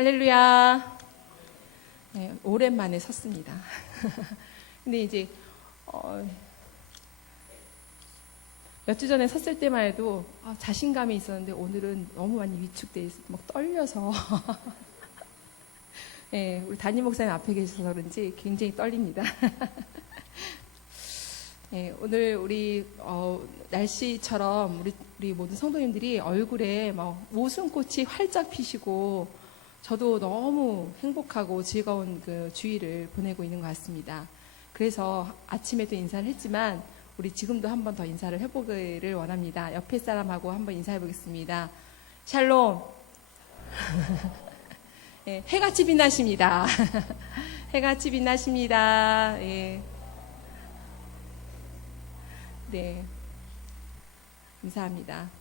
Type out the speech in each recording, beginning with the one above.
할렐루야. 네, 오랜만에 섰습니다. 근데 이제 몇 주 전에 섰을 때만 해도 자신감이 있었는데 오늘은 너무 많이 위축돼 있어, 막 떨려서 네, 우리 담임 목사님 앞에 계셔서 그런지 굉장히 떨립니다. 네, 오늘 우리 날씨처럼 우리 모든 성도님들이 얼굴에 막 웃음꽃이 활짝 피시고 저도 너무 행복하고 즐거운 그 주일을 보내고 있는 것 같습니다. 그래서 아침에도 인사를 했지만 우리 지금도 한 번 더 인사를 해보기를 원합니다. 옆에 사람하고 한번 인사해 보겠습니다. 샬롬. 네, 해같이 빛나십니다. 해같이 빛나십니다. 네. 네, 감사합니다.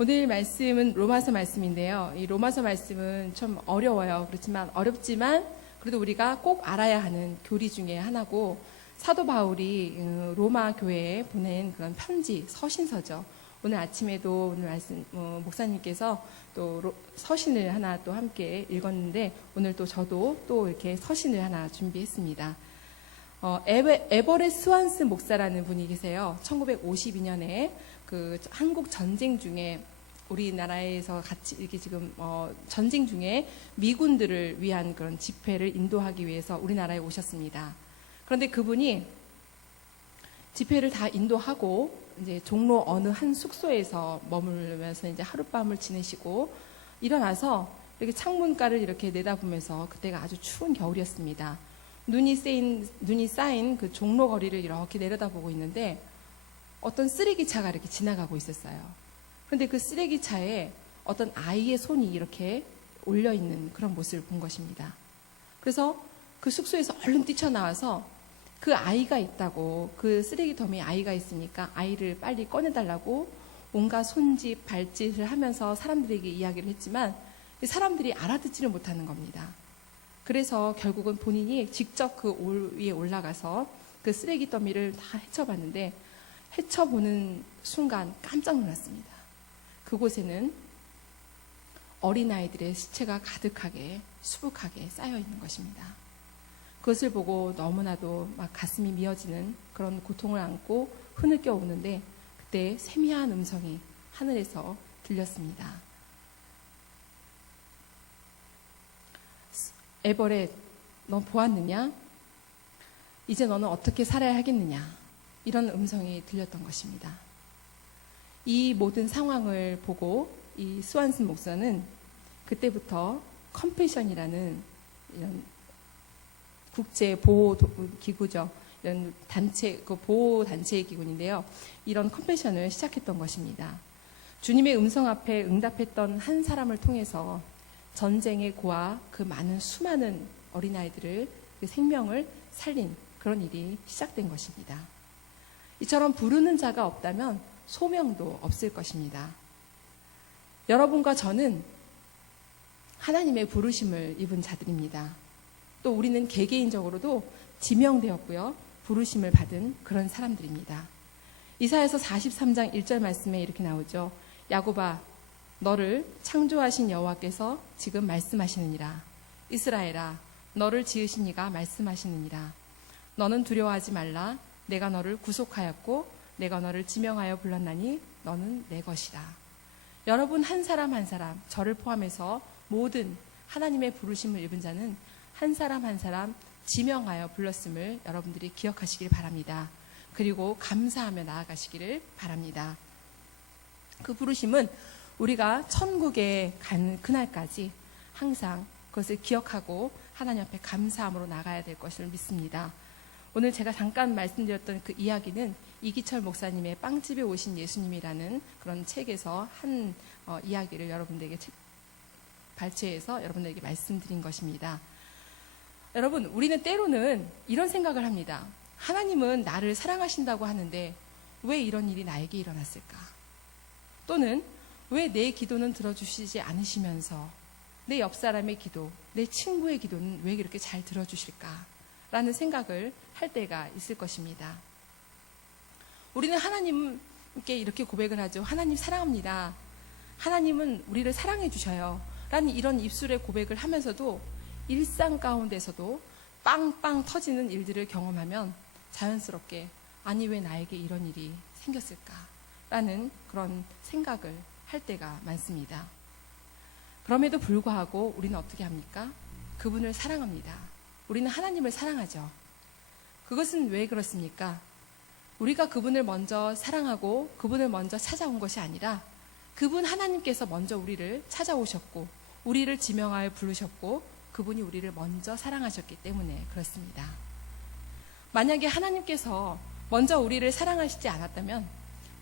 오늘 말씀은 로마서 말씀인데요. 이 로마서 말씀은 좀 어려워요. 어렵지만 그래도 우리가 꼭 알아야 하는 교리 중에 하나고, 사도 바울이 로마 교회에 보낸 그런 편지, 서신서죠. 오늘 아침에도 오늘 말씀 목사님께서 또 서신을 하나 또 함께 읽었는데, 오늘 또 저도 또 이렇게 서신을 하나 준비했습니다. 에버렛 스완스 목사라는 분이 계세요. 1952년에 그 한국 전쟁 중에 우리나라에서 같이 이렇게 지금 전쟁 중에 미군들을 위한 그런 집회를 인도하기 위해서 우리나라에 오셨습니다. 그런데 그분이 집회를 다 인도하고 이제 종로 어느 한 숙소에서 머물면서 이제 하룻밤을 지내시고 일어나서 이렇게 창문가를 이렇게 내다보면서, 그때가 아주 추운 겨울이었습니다. 눈이 쌓인 그 종로 거리를 이렇게 내려다보고 있는데 어떤 쓰레기차가 이렇게 지나가고 있었어요. 그런데 그 쓰레기차에 어떤 아이의 손이 이렇게 올려있는 그런 모습을 본 것입니다. 그래서 그 숙소에서 얼른 뛰쳐나와서 그 아이가 있다고, 그 쓰레기 더미에 아이가 있으니까 아이를 빨리 꺼내달라고 온갖 손짓, 발짓을 하면서 사람들에게 이야기를 했지만 사람들이 알아듣지를 못하는 겁니다. 그래서 결국은 본인이 직접 그 위에 올라가서 그 쓰레기 더미를 다 헤쳐봤는데, 헤쳐보는 순간 깜짝 놀랐습니다. 그곳에는 어린아이들의 시체가 가득하게 수북하게 쌓여 있는 것입니다. 그것을 보고 너무나도 막 가슴이 미어지는 그런 고통을 안고 흐느껴 오는데, 그때 세미한 음성이 하늘에서 들렸습니다. 에버렛, 너 보았느냐? 이제 너는 어떻게 살아야 하겠느냐? 이런 음성이 들렸던 것입니다. 이 모든 상황을 보고 이 스완슨 목사는 그때부터 컴패션이라는 이런 국제 보호 기구죠. 이런 단체, 그 보호 단체의 기구인데요. 이런 컴패션을 시작했던 것입니다. 주님의 음성 앞에 응답했던 한 사람을 통해서 전쟁의 고아, 그 많은 수많은 어린아이들을, 그 생명을 살린 그런 일이 시작된 것입니다. 이처럼 부르는 자가 없다면 소명도 없을 것입니다. 여러분과 저는 하나님의 부르심을 입은 자들입니다. 또 우리는 개개인적으로도 지명되었고요, 부르심을 받은 그런 사람들입니다. 이사야서 43장 1절 말씀에 이렇게 나오죠. 야곱아, 너를 창조하신 여호와께서 지금 말씀하시느니라. 이스라엘아, 너를 지으신 이가 말씀하시느니라. 너는 두려워하지 말라. 내가 너를 구속하였고 내가 너를 지명하여 불렀나니 너는 내 것이라. 여러분 한 사람 한 사람, 저를 포함해서 모든 하나님의 부르심을 입은 자는 한 사람 한 사람 지명하여 불렀음을 여러분들이 기억하시길 바랍니다. 그리고 감사하며 나아가시기를 바랍니다. 그 부르심은 우리가 천국에 간 그날까지 항상 그것을 기억하고 하나님 앞에 감사함으로 나가야 될 것을 믿습니다. 오늘 제가 잠깐 말씀드렸던 그 이야기는 이기철 목사님의 빵집에 오신 예수님이라는 그런 책에서 한 이야기를 여러분들에게 발췌해서 여러분들에게 말씀드린 것입니다. 여러분, 우리는 때로는 이런 생각을 합니다. 하나님은 나를 사랑하신다고 하는데 왜 이런 일이 나에게 일어났을까? 또는 왜 내 기도는 들어주시지 않으시면서 내 옆 사람의 기도, 내 친구의 기도는 왜 이렇게 잘 들어주실까? 라는 생각을 할 때가 있을 것입니다. 우리는 하나님께 이렇게 고백을 하죠. 하나님 사랑합니다. 하나님은 우리를 사랑해 주셔요. 라는 이런 입술의 고백을 하면서도 일상 가운데서도 빵빵 터지는 일들을 경험하면 자연스럽게 아니 왜 나에게 이런 일이 생겼을까라는 그런 생각을 할 때가 많습니다. 그럼에도 불구하고 우리는 어떻게 합니까? 그분을 사랑합니다. 우리는 하나님을 사랑하죠. 그것은 왜 그렇습니까? 우리가 그분을 먼저 사랑하고 그분을 먼저 찾아온 것이 아니라 그분 하나님께서 먼저 우리를 찾아오셨고 우리를 지명하여 부르셨고 그분이 우리를 먼저 사랑하셨기 때문에 그렇습니다. 만약에 하나님께서 먼저 우리를 사랑하시지 않았다면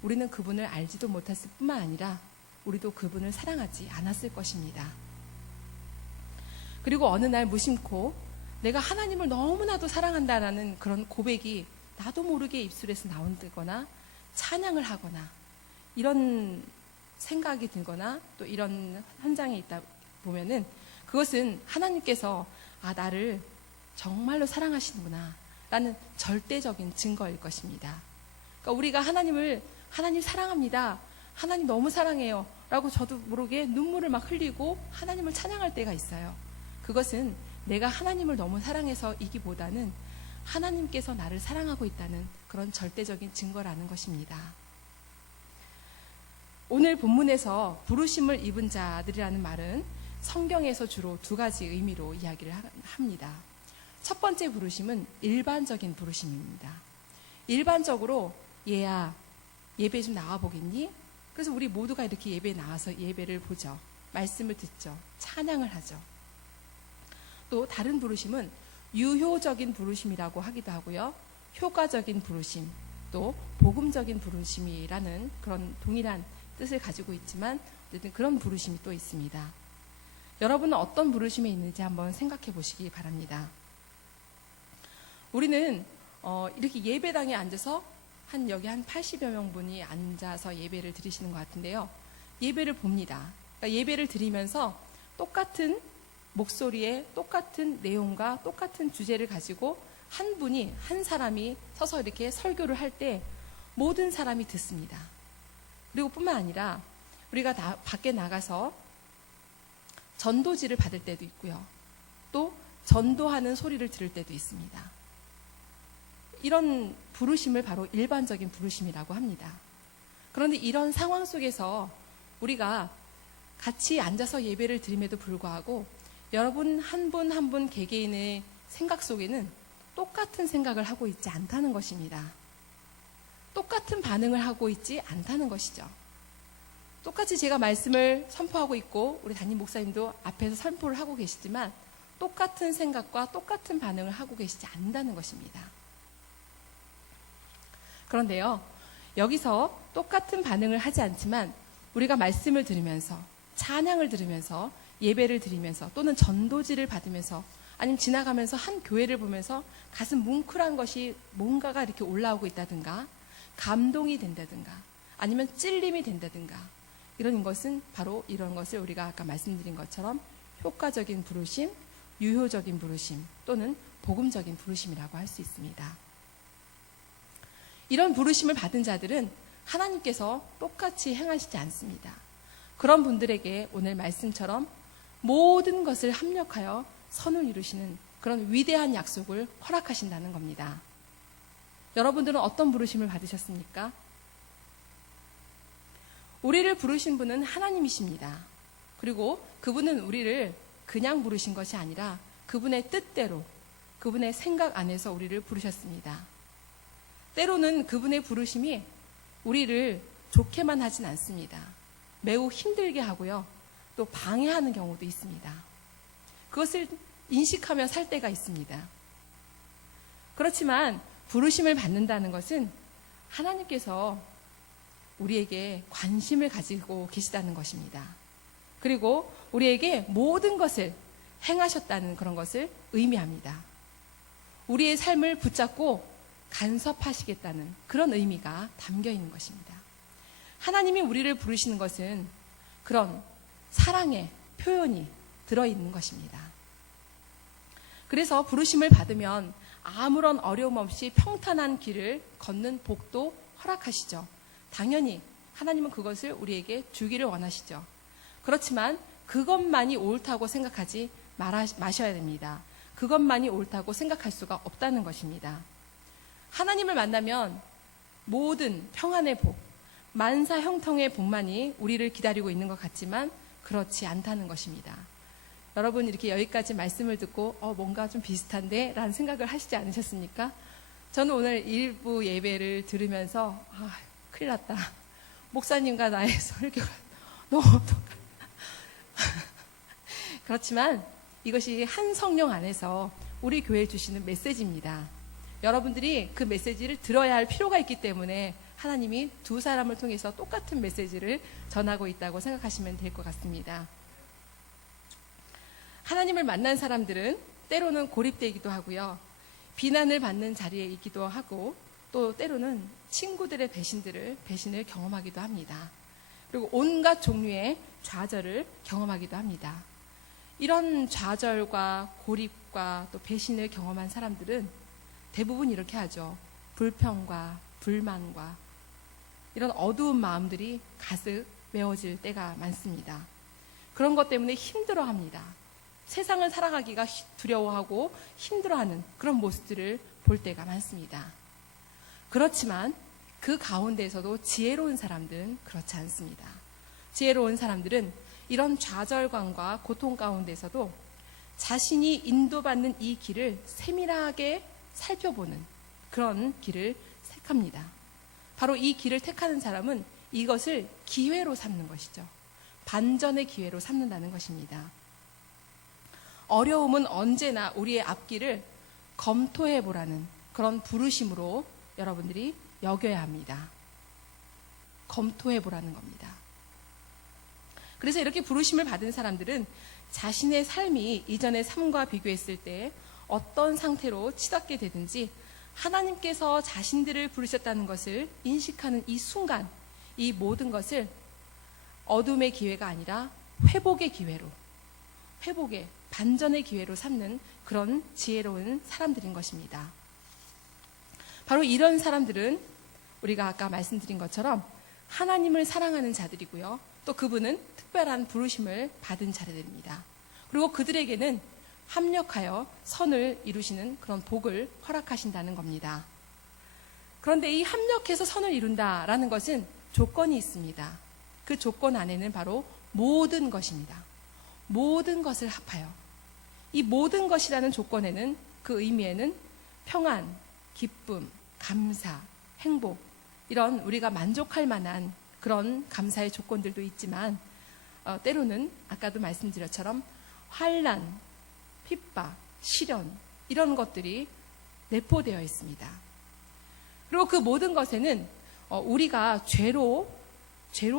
우리는 그분을 알지도 못했을 뿐만 아니라 우리도 그분을 사랑하지 않았을 것입니다. 그리고 어느 날 무심코 내가 하나님을 너무나도 사랑한다라는 그런 고백이 나도 모르게 입술에서 나온다거나 찬양을 하거나 이런 생각이 들거나 또 이런 현장에 있다 보면은 그것은 하나님께서 나를 정말로 사랑하시는구나 라는 절대적인 증거일 것입니다. 그러니까 우리가 하나님 사랑합니다. 하나님 너무 사랑해요. 라고 저도 모르게 눈물을 막 흘리고 하나님을 찬양할 때가 있어요. 그것은 내가 하나님을 너무 사랑해서이기보다는 하나님께서 나를 사랑하고 있다는 그런 절대적인 증거라는 것입니다. 오늘 본문에서 부르심을 입은 자들이라는 말은 성경에서 주로 두 가지 의미로 이야기를 합니다. 첫 번째 부르심은 일반적인 부르심입니다. 일반적으로 얘야 예배 좀 나와보겠니? 그래서 우리 모두가 이렇게 예배에 나와서 예배를 보죠. 말씀을 듣죠. 찬양을 하죠. 또 다른 부르심은 유효적인 부르심이라고 하기도 하고요. 효과적인 부르심, 또 복음적인 부르심이라는 그런 동일한 뜻을 가지고 있지만 어쨌든 그런 부르심이 또 있습니다. 여러분은 어떤 부르심이 있는지 한번 생각해 보시기 바랍니다. 우리는 이렇게 예배당에 앉아서 여기 한 80여 명분이 앉아서 예배를 드리시는 것 같은데요. 예배를 봅니다. 그러니까 예배를 드리면서 똑같은 목소리에 똑같은 내용과 똑같은 주제를 가지고 한 사람이 서서 이렇게 설교를 할 때 모든 사람이 듣습니다. 그리고 뿐만 아니라 우리가 밖에 나가서 전도지를 받을 때도 있고요. 또 전도하는 소리를 들을 때도 있습니다. 이런 부르심을 바로 일반적인 부르심이라고 합니다. 그런데 이런 상황 속에서 우리가 같이 앉아서 예배를 드림에도 불구하고 여러분 한 분 한 분 개개인의 생각 속에는 똑같은 생각을 하고 있지 않다는 것입니다. 똑같은 반응을 하고 있지 않다는 것이죠. 똑같이 제가 말씀을 선포하고 있고 우리 담임 목사님도 앞에서 선포를 하고 계시지만 똑같은 생각과 똑같은 반응을 하고 계시지 않는다는 것입니다. 그런데요, 여기서 똑같은 반응을 하지 않지만 우리가 말씀을 들으면서 찬양을 들으면서 예배를 드리면서 또는 전도지를 받으면서 아니면 지나가면서 한 교회를 보면서 가슴 뭉클한 것이 뭔가가 이렇게 올라오고 있다든가 감동이 된다든가 아니면 찔림이 된다든가 이런 것은 바로 이런 것을 우리가 아까 말씀드린 것처럼 효과적인 부르심, 유효적인 부르심 또는 복음적인 부르심이라고 할 수 있습니다. 이런 부르심을 받은 자들은 하나님께서 똑같이 행하시지 않습니다. 그런 분들에게 오늘 말씀처럼 모든 것을 합력하여 선을 이루시는 그런 위대한 약속을 허락하신다는 겁니다. 여러분들은 어떤 부르심을 받으셨습니까? 우리를 부르신 분은 하나님이십니다. 그리고 그분은 우리를 그냥 부르신 것이 아니라 그분의 뜻대로 그분의 생각 안에서 우리를 부르셨습니다. 때로는 그분의 부르심이 우리를 좋게만 하진 않습니다. 매우 힘들게 하고요. 또 방해하는 경우도 있습니다. 그것을 인식하며 살 때가 있습니다. 그렇지만 부르심을 받는다는 것은 하나님께서 우리에게 관심을 가지고 계시다는 것입니다. 그리고 우리에게 모든 것을 행하셨다는 그런 것을 의미합니다. 우리의 삶을 붙잡고 간섭하시겠다는 그런 의미가 담겨 있는 것입니다. 하나님이 우리를 부르시는 것은 그런 사랑의 표현이 들어있는 것입니다. 그래서 부르심을 받으면 아무런 어려움 없이 평탄한 길을 걷는 복도 허락하시죠. 당연히 하나님은 그것을 우리에게 주기를 원하시죠. 그렇지만 그것만이 옳다고 생각하지 마셔야 됩니다. 그것만이 옳다고 생각할 수가 없다는 것입니다. 하나님을 만나면 모든 평안의 복, 만사 형통의 복만이 우리를 기다리고 있는 것 같지만 그렇지 않다는 것입니다. 여러분 이렇게 여기까지 말씀을 듣고 뭔가 좀 비슷한데? 라는 생각을 하시지 않으셨습니까? 저는 오늘 일부 예배를 들으면서 큰일 났다. 목사님과 나의 설교가 너무 똑같다. 그렇지만 이것이 한 성령 안에서 우리 교회에 주시는 메시지입니다. 여러분들이 그 메시지를 들어야 할 필요가 있기 때문에 하나님이 두 사람을 통해서 똑같은 메시지를 전하고 있다고 생각하시면 될 것 같습니다. 하나님을 만난 사람들은 때로는 고립되기도 하고요. 비난을 받는 자리에 있기도 하고 또 때로는 친구들의 배신을 경험하기도 합니다. 그리고 온갖 종류의 좌절을 경험하기도 합니다. 이런 좌절과 고립과 또 배신을 경험한 사람들은 대부분 이렇게 하죠. 불평과 불만과 이런 어두운 마음들이 가득 메워질 때가 많습니다. 그런 것 때문에 힘들어합니다. 세상을 살아가기가 두려워하고 힘들어하는 그런 모습들을 볼 때가 많습니다. 그렇지만 그 가운데에서도 지혜로운 사람들은 그렇지 않습니다. 지혜로운 사람들은 이런 좌절감과 고통 가운데서도 자신이 인도받는 이 길을 세밀하게 살펴보는 그런 길을 택합니다. 바로 이 길을 택하는 사람은 이것을 기회로 삼는 것이죠. 반전의 기회로 삼는다는 것입니다. 어려움은 언제나 우리의 앞길을 검토해 보라는 그런 부르심으로 여러분들이 여겨야 합니다. 검토해 보라는 겁니다. 그래서 이렇게 부르심을 받은 사람들은 자신의 삶이 이전의 삶과 비교했을 때 어떤 상태로 치닫게 되든지 하나님께서 자신들을 부르셨다는 것을 인식하는 이 순간, 이 모든 것을 어둠의 기회가 아니라 회복의 기회로, 회복의 반전의 기회로 삼는 그런 지혜로운 사람들인 것입니다. 바로 이런 사람들은 우리가 아까 말씀드린 것처럼 하나님을 사랑하는 자들이고요. 또 그분은 특별한 부르심을 받은 자들입니다. 그리고 그들에게는 합력하여 선을 이루시는 그런 복을 허락하신다는 겁니다. 그런데 이 합력해서 선을 이룬다라는 것은 조건이 있습니다. 그 조건 안에는 바로 모든 것입니다. 모든 것을 합하여. 이 모든 것이라는 조건에는 그 의미에는 평안, 기쁨, 감사, 행복 이런 우리가 만족할 만한 그런 감사의 조건들도 있지만 때로는 아까도 말씀드렸처럼 환난, 핍박, 시련 이런 것들이 내포되어 있습니다. 그리고 그 모든 것에는 우리가 죄로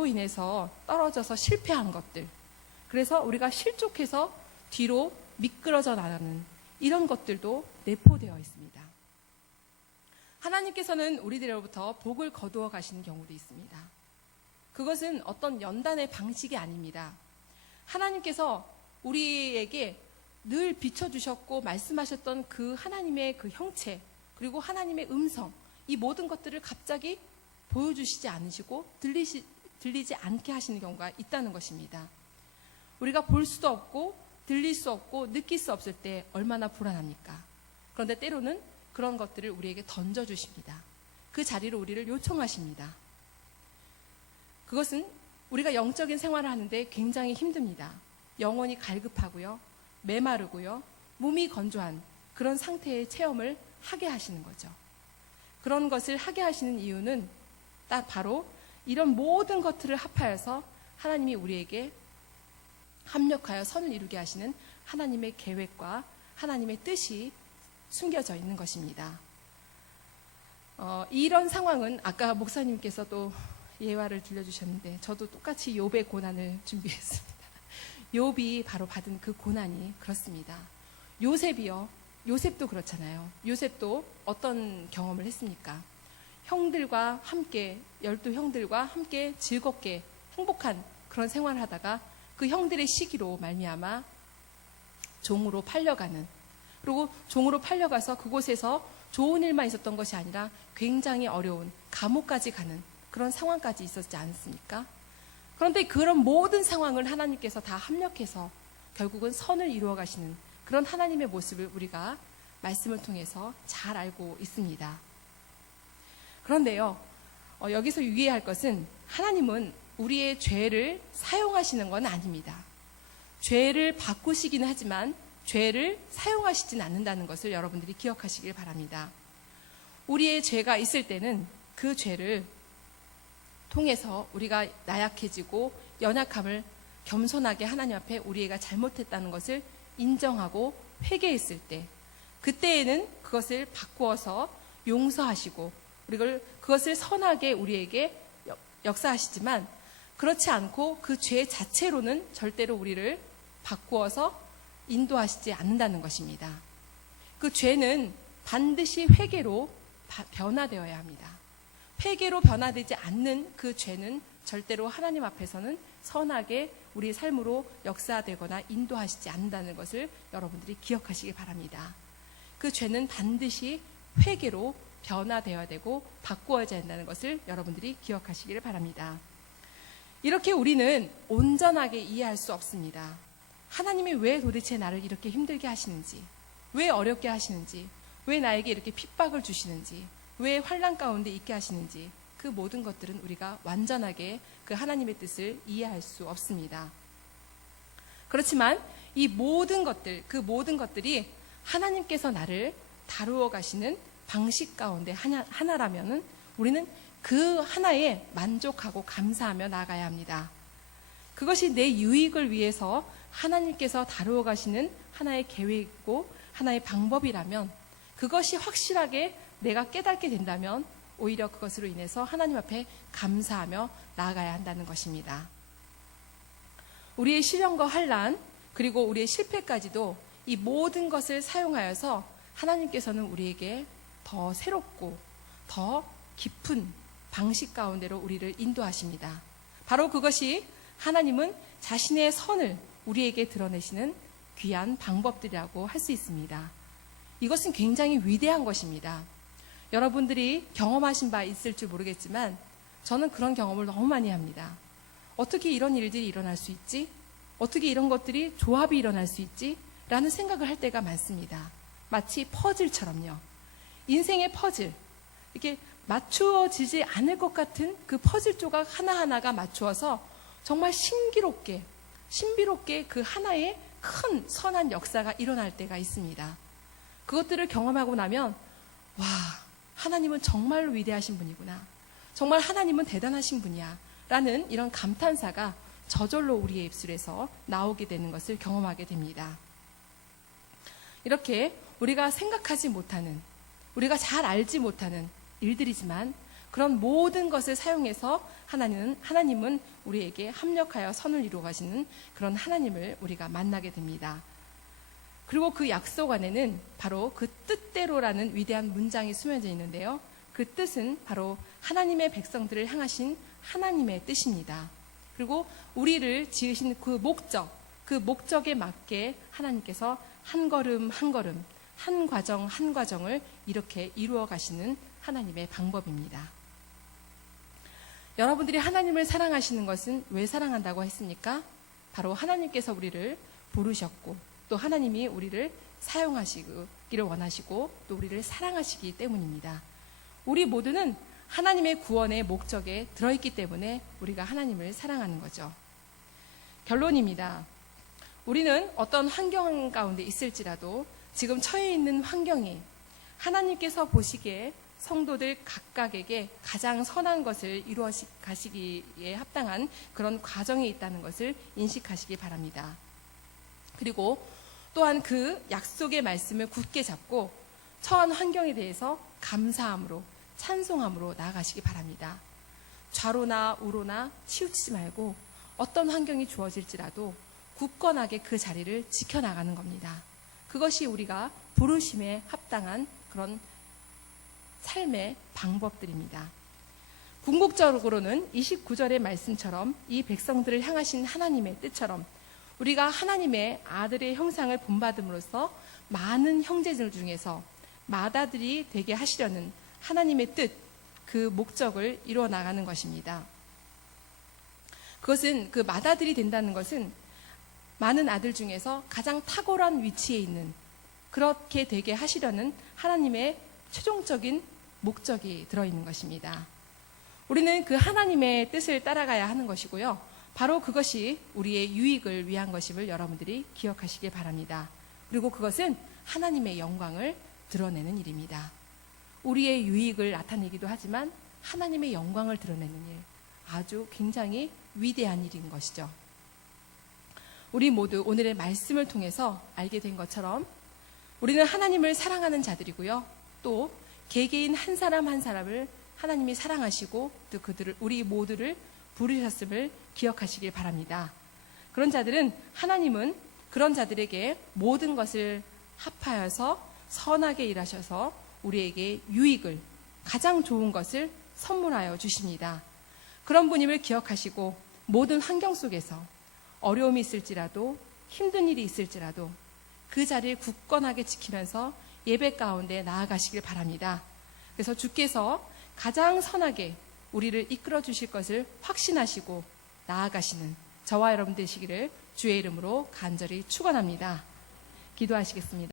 인해서 떨어져서 실패한 것들, 그래서 우리가 실족해서 뒤로 미끄러져 나가는 이런 것들도 내포되어 있습니다. 하나님께서는 우리들로부터 복을 거두어 가시는 경우도 있습니다. 그것은 어떤 연단의 방식이 아닙니다. 하나님께서 우리에게 늘 비춰주셨고 말씀하셨던 그 하나님의 그 형체 그리고 하나님의 음성 이 모든 것들을 갑자기 보여주시지 않으시고 들리지 않게 하시는 경우가 있다는 것입니다. 우리가 볼 수도 없고 들릴 수 없고 느낄 수 없을 때 얼마나 불안합니까? 그런데 때로는 그런 것들을 우리에게 던져주십니다. 그 자리로 우리를 요청하십니다. 그것은 우리가 영적인 생활을 하는데 굉장히 힘듭니다. 영혼이 갈급하고요. 메마르고요. 몸이 건조한 그런 상태의 체험을 하게 하시는 거죠. 그런 것을 하게 하시는 이유는 딱 바로 이런 모든 것들을 합하여서 하나님이 우리에게 합력하여 선을 이루게 하시는 하나님의 계획과 하나님의 뜻이 숨겨져 있는 것입니다. 이런 상황은 아까 목사님께서도 예화를 들려주셨는데 저도 똑같이 욥의 고난을 준비했습니다. 욥이 바로 받은 그 고난이 그렇습니다. 요셉도 그렇잖아요. 요셉도 어떤 경험을 했습니까? 형들과 함께 12형들과 함께 즐겁게 행복한 그런 생활을 하다가 그 형들의 시기로 말미암아 종으로 팔려가는, 그리고 종으로 팔려가서 그곳에서 좋은 일만 있었던 것이 아니라 굉장히 어려운 감옥까지 가는 그런 상황까지 있었지 않습니까? 그런데 그런 모든 상황을 하나님께서 다 합력해서 결국은 선을 이루어 가시는 그런 하나님의 모습을 우리가 말씀을 통해서 잘 알고 있습니다. 그런데요, 여기서 유의해야 할 것은 하나님은 우리의 죄를 사용하시는 건 아닙니다. 죄를 바꾸시기는 하지만 죄를 사용하시진 않는다는 것을 여러분들이 기억하시길 바랍니다. 우리의 죄가 있을 때는 그 죄를 통해서 우리가 나약해지고 연약함을 겸손하게 하나님 앞에 우리가 잘못했다는 것을 인정하고 회개했을 때, 그때에는 그것을 바꾸어서 용서하시고 그것을 선하게 우리에게 역사하시지만, 그렇지 않고 그 죄 자체로는 절대로 우리를 바꾸어서 인도하시지 않는다는 것입니다. 그 죄는 반드시 회개로 변화되어야 합니다. 회개로 변화되지 않는 그 죄는 절대로 하나님 앞에서는 선하게 우리 삶으로 역사되거나 인도하시지 않는다는 것을 여러분들이 기억하시기 바랍니다. 그 죄는 반드시 회개로 변화되어야 되고 바꾸어져야 한다는 것을 여러분들이 기억하시기를 바랍니다. 이렇게 우리는 온전하게 이해할 수 없습니다. 하나님이 왜 도대체 나를 이렇게 힘들게 하시는지, 왜 어렵게 하시는지, 왜 나에게 이렇게 핍박을 주시는지, 왜 환난 가운데 있게 하시는지, 그 모든 것들은 우리가 완전하게 그 하나님의 뜻을 이해할 수 없습니다. 그렇지만 이 모든 것들, 그 모든 것들이 하나님께서 나를 다루어 가시는 방식 가운데 하나라면은 우리는 그 하나에 만족하고 감사하며 나아가야 합니다. 그것이 내 유익을 위해서 하나님께서 다루어 가시는 하나의 계획이고 하나의 방법이라면, 그것이 확실하게 내가 깨닫게 된다면 오히려 그것으로 인해서 하나님 앞에 감사하며 나아가야 한다는 것입니다. 우리의 시련과 환난, 그리고 우리의 실패까지도 이 모든 것을 사용하여서 하나님께서는 우리에게 더 새롭고 더 깊은 방식 가운데로 우리를 인도하십니다. 바로 그것이 하나님은 자신의 선을 우리에게 드러내시는 귀한 방법들이라고 할 수 있습니다. 이것은 굉장히 위대한 것입니다. 여러분들이 경험하신 바 있을 줄 모르겠지만 저는 그런 경험을 너무 많이 합니다. 어떻게 이런 일들이 일어날 수 있지? 어떻게 이런 것들이 조합이 일어날 수 있지? 라는 생각을 할 때가 많습니다. 마치 퍼즐처럼요. 인생의 퍼즐, 이렇게 맞추어지지 않을 것 같은 그 퍼즐 조각 하나하나가 맞추어서 정말 신비롭게 그 하나의 큰 선한 역사가 일어날 때가 있습니다. 그것들을 경험하고 나면 와, 하나님은 정말로 위대하신 분이구나, 정말 하나님은 대단하신 분이야 라는 이런 감탄사가 저절로 우리의 입술에서 나오게 되는 것을 경험하게 됩니다. 이렇게 우리가 생각하지 못하는, 우리가 잘 알지 못하는 일들이지만 그런 모든 것을 사용해서 하나님은 우리에게 합력하여 선을 이루어 가시는 그런 하나님을 우리가 만나게 됩니다. 그리고 그 약속 안에는 바로 그 뜻대로라는 위대한 문장이 숨겨져 있는데요. 그 뜻은 바로 하나님의 백성들을 향하신 하나님의 뜻입니다. 그리고 우리를 지으신 그 목적에 맞게 하나님께서 한 걸음 한 걸음, 한 과정 한 과정을 이렇게 이루어 가시는 하나님의 방법입니다. 여러분들이 하나님을 사랑하시는 것은 왜 사랑한다고 했습니까? 바로 하나님께서 우리를 부르셨고 또 하나님이 우리를 사용하시기를 원하시고 또 우리를 사랑하시기 때문입니다. 우리 모두는 하나님의 구원의 목적에 들어있기 때문에 우리가 하나님을 사랑하는 거죠. 결론입니다. 우리는 어떤 환경 가운데 있을지라도 지금 처해 있는 환경이 하나님께서 보시기에 성도들 각각에게 가장 선한 것을 이루어 가시기에 합당한 그런 과정이 있다는 것을 인식하시기 바랍니다. 그리고 또한 그 약속의 말씀을 굳게 잡고 처한 환경에 대해서 감사함으로, 찬송함으로 나아가시기 바랍니다. 좌로나 우로나 치우치지 말고 어떤 환경이 주어질지라도 굳건하게 그 자리를 지켜나가는 겁니다. 그것이 우리가 부르심에 합당한 그런 삶의 방법들입니다. 궁극적으로는 29절의 말씀처럼 이 백성들을 향하신 하나님의 뜻처럼 우리가 하나님의 아들의 형상을 본받음으로써 많은 형제들 중에서 맏아들이 되게 하시려는 하나님의 뜻, 그 목적을 이루어 나가는 것입니다. 그것은 그 맏아들이 된다는 것은 많은 아들 중에서 가장 탁월한 위치에 있는, 그렇게 되게 하시려는 하나님의 최종적인 목적이 들어있는 것입니다. 우리는 그 하나님의 뜻을 따라가야 하는 것이고요. 바로 그것이 우리의 유익을 위한 것임을 여러분들이 기억하시길 바랍니다. 그리고 그것은 하나님의 영광을 드러내는 일입니다. 우리의 유익을 나타내기도 하지만 하나님의 영광을 드러내는 일, 아주 굉장히 위대한 일인 것이죠. 우리 모두 오늘의 말씀을 통해서 알게 된 것처럼 우리는 하나님을 사랑하는 자들이고요. 또 개개인 한 사람 한 사람을 하나님이 사랑하시고 또 우리 모두를 부르셨음을 기억하시길 바랍니다. 그런 자들은 하나님은 그런 자들에게 모든 것을 합하여서 선하게 일하셔서 우리에게 유익을, 가장 좋은 것을 선물하여 주십니다. 그런 분임을 기억하시고 모든 환경 속에서 어려움이 있을지라도 힘든 일이 있을지라도 그 자리를 굳건하게 지키면서 예배 가운데 나아가시길 바랍니다. 그래서 주께서 가장 선하게 우리를 이끌어 주실 것을 확신하시고 나아가시는 저와 여러분 되시기를 주의 이름으로 간절히 축원합니다. 기도하시겠습니다.